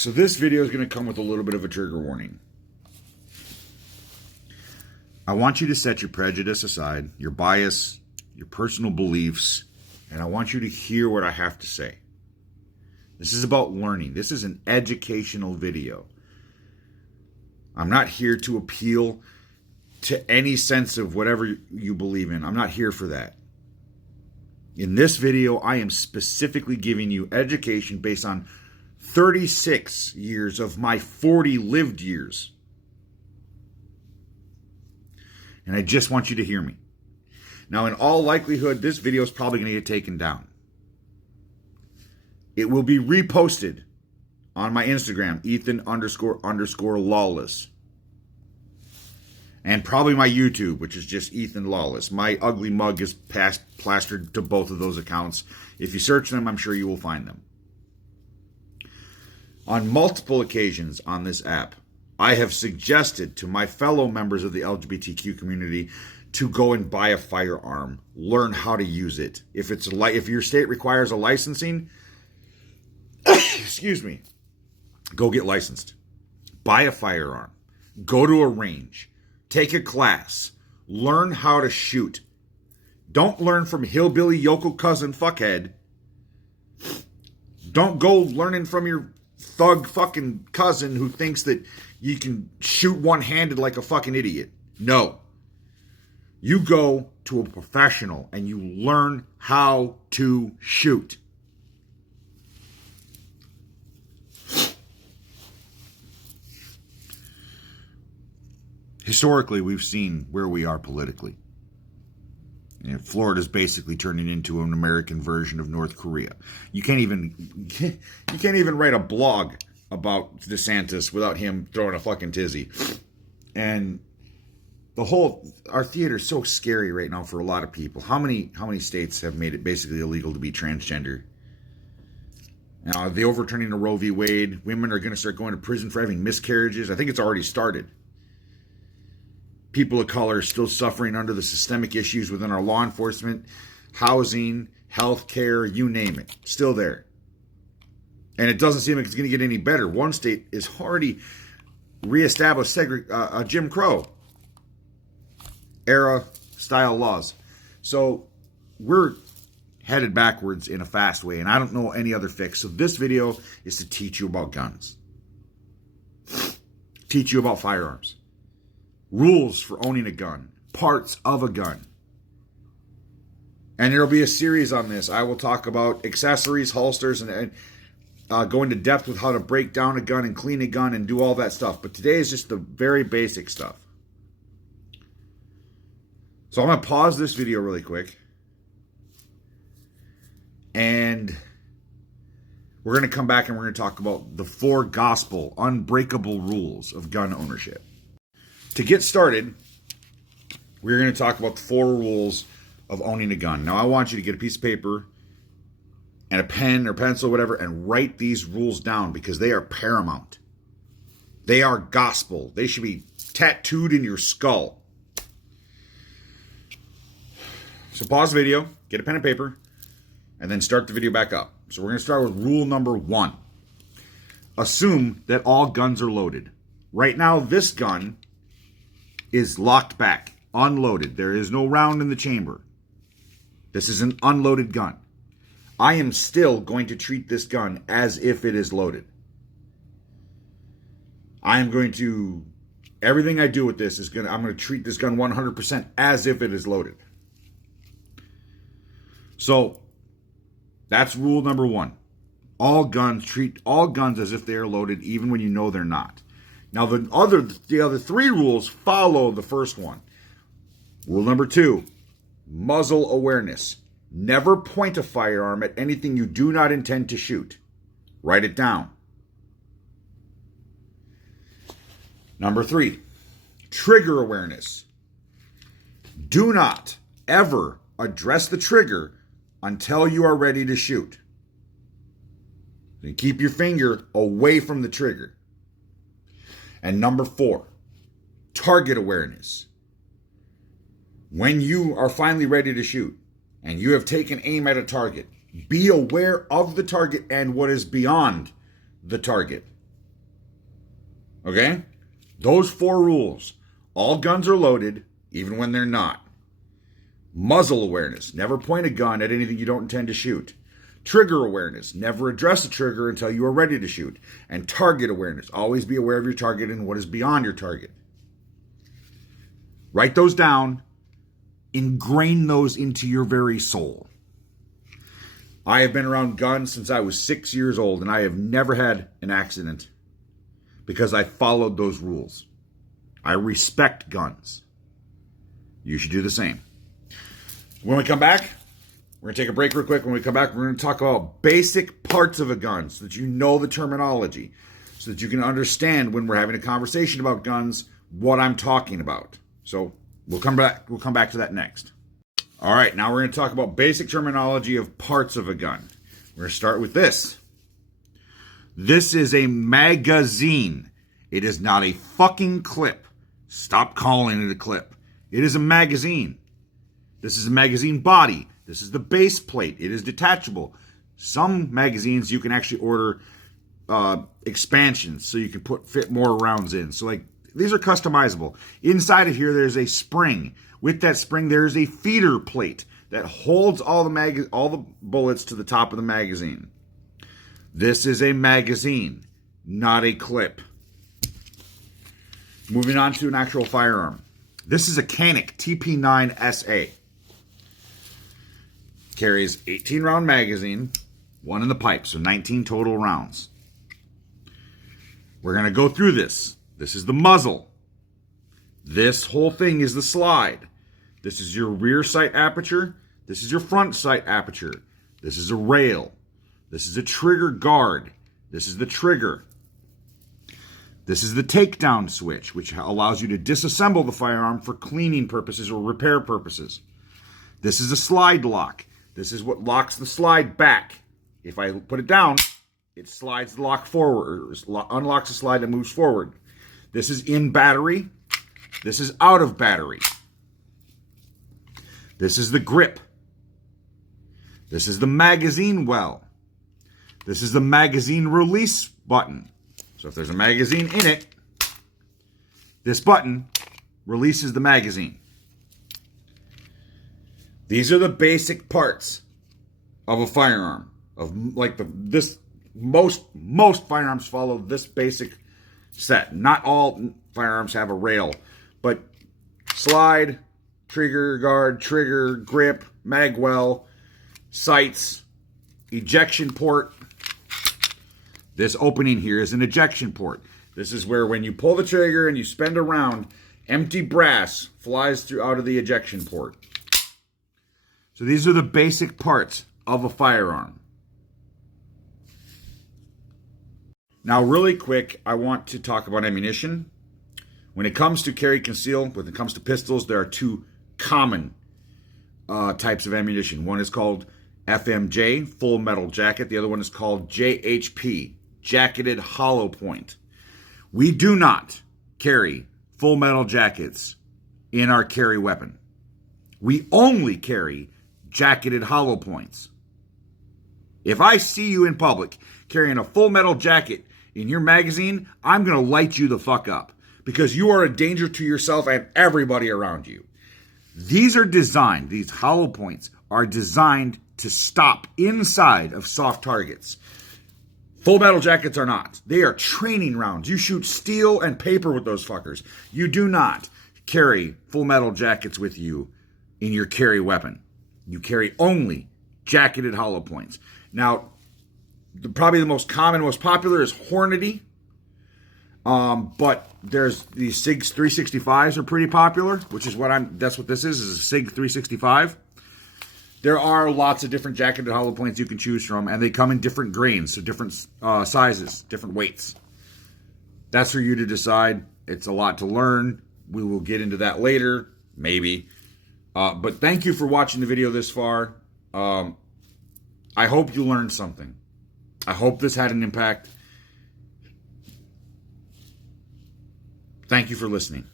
So this video is going to come with a little bit of a trigger warning. I want you to set your prejudice aside, your bias, your personal beliefs, and I want you to hear what I have to say. This is about learning. This is an educational video. I'm not here to appeal to any sense of whatever you believe in. I'm not here for that. In this video, I am specifically giving you education based on 36 years of my 40 lived years. And I just want you to hear me. Now, in all likelihood, this video is probably going to get taken down. It will be reposted on my Instagram, Ethan__lawless. And probably my YouTube, which is just Ethan Lawless. My ugly mug is plastered to both of those accounts. If you search them, I'm sure you will find them. On multiple occasions on this app, I have suggested to my fellow members of the LGBTQ community to go and buy a firearm, learn how to use it. If your state requires a licensing, excuse me, go get licensed. Buy a firearm. Go to a range. Take a class. Learn how to shoot. Don't learn from hillbilly yokel cousin fuckhead. Don't go learning from your thug fucking cousin who thinks that you can shoot one-handed like a fucking idiot. No. You go to a professional and you learn how to shoot. Historically, we've seen where we are politically. Florida's basically turning into an American version of North Korea. You can't even write a blog about DeSantis without him throwing a fucking tizzy. And our theater is so scary right now for a lot of people. How many states have made it basically illegal to be transgender? Now, the overturning of Roe v. Wade, women are going to start going to prison for having miscarriages. I think it's already started. People of color are still suffering under the systemic issues within our law enforcement, housing, health care, you name it. Still there. And it doesn't seem like it's going to get any better. One state is already reestablished Jim Crow era style laws. So we're headed backwards in a fast way, and I don't know any other fix. So this video is to teach you about guns. Teach you about firearms. Rules for owning a gun. Parts of a gun. And there will be a series on this. I will talk about accessories, holsters, and go into depth with how to break down a gun and clean a gun and do all that stuff. But today is just the very basic stuff. So I'm going to pause this video really quick. And we're going to come back and we're going to talk about the 4 gospel, unbreakable rules of gun ownership. To get started, we're going to talk about the 4 rules of owning a gun. Now, I want you to get a piece of paper and a pen or pencil, whatever, and write these rules down because they are paramount. They are gospel. They should be tattooed in your skull. So pause the video, get a pen and paper, and then start the video back up. So we're going to start with rule number 1. Assume that all guns are loaded. Right now, this gun is locked back, unloaded. There is no round in the chamber. This is an unloaded gun. I am still going to treat this gun as if it is loaded. Everything I do with this I'm going to treat this gun 100% as if it is loaded. So, that's rule number 1. Treat all guns as if they are loaded, even when you know they're not. Now, the other 3 rules follow the first one. Rule number 2, muzzle awareness. Never point a firearm at anything you do not intend to shoot. Write it down. Number 3, trigger awareness. Do not ever address the trigger until you are ready to shoot. Then keep your finger away from the trigger. And number 4, target awareness. When you are finally ready to shoot and you have taken aim at a target, be aware of the target and what is beyond the target. Okay? Those 4 rules. All guns are loaded, even when they're not. Muzzle awareness. Never point a gun at anything you don't intend to shoot. Trigger awareness. Never address the trigger until you are ready to shoot. And target awareness. Always be aware of your target and what is beyond your target. Write those down. Ingrain those into your very soul. I have been around guns since I was 6 years old, and I have never had an accident because I followed those rules. I respect guns. You should do the same. When we come back, we're going to take a break real quick. When we come back, we're going to talk about basic parts of a gun so that you know the terminology, so that you can understand when we're having a conversation about guns what I'm talking about. So we'll come back to that next. All right, now we're going to talk about basic terminology of parts of a gun. We're going to start with this. This is a magazine. It is not a fucking clip. Stop calling it a clip. It is a magazine. This is a magazine body. This is the base plate. It is detachable. Some magazines you can actually order expansions so you can fit more rounds in. So like these are customizable. Inside of here there's a spring. With that spring there's a feeder plate that holds all the bullets to the top of the magazine. This is a magazine, not a clip. Moving on to an actual firearm. This is a Canik TP9SA. Carries 18 round magazine, 1 in the pipe, so 19 total rounds. We're going to go through this. This is the muzzle. This whole thing is the slide. This is your rear sight aperture. This is your front sight aperture. This is a rail. This is a trigger guard. This is the trigger. This is the takedown switch, which allows you to disassemble the firearm for cleaning purposes or repair purposes. This is a slide lock. This is what locks the slide back. If I put it down, it slides the lock forward, or unlocks the slide and moves forward. This is in battery. This is out of battery. This is the grip. This is the magazine well. This is the magazine release button. So if there's a magazine in it, this button releases the magazine. These are the basic parts of a firearm. Most firearms follow this basic set. Not all firearms have a rail, but slide, trigger guard, trigger, grip, mag well, sights, ejection port. This opening here is an ejection port. This is where when you pull the trigger and you spend a round, empty brass flies through out of the ejection port. So these are the basic parts of a firearm. Now, really quick, I want to talk about ammunition. When it comes to carry conceal, when it comes to pistols, there are 2 common types of ammunition. One is called FMJ, full metal jacket. The other one is called JHP, jacketed hollow point. We do not carry full metal jackets in our carry weapon. We only carry jacketed hollow points. If I see you in public carrying a full metal jacket in your magazine, I'm going to light you the fuck up because you are a danger to yourself and everybody around you. These hollow points are designed to stop inside of soft targets. Full metal jackets are not. They are training rounds. You shoot steel and paper with those fuckers. You do not carry full metal jackets with you in your carry weapon. You carry only jacketed hollow points. Now, probably the most common, most popular is Hornady. But there's these SIG 365s are pretty popular, which is that's what this is a SIG 365. There are lots of different jacketed hollow points you can choose from, and they come in different grains, so different sizes, different weights. That's for you to decide. It's a lot to learn. We will get into that later, maybe. But thank you for watching the video this far. I hope you learned something. I hope this had an impact. Thank you for listening.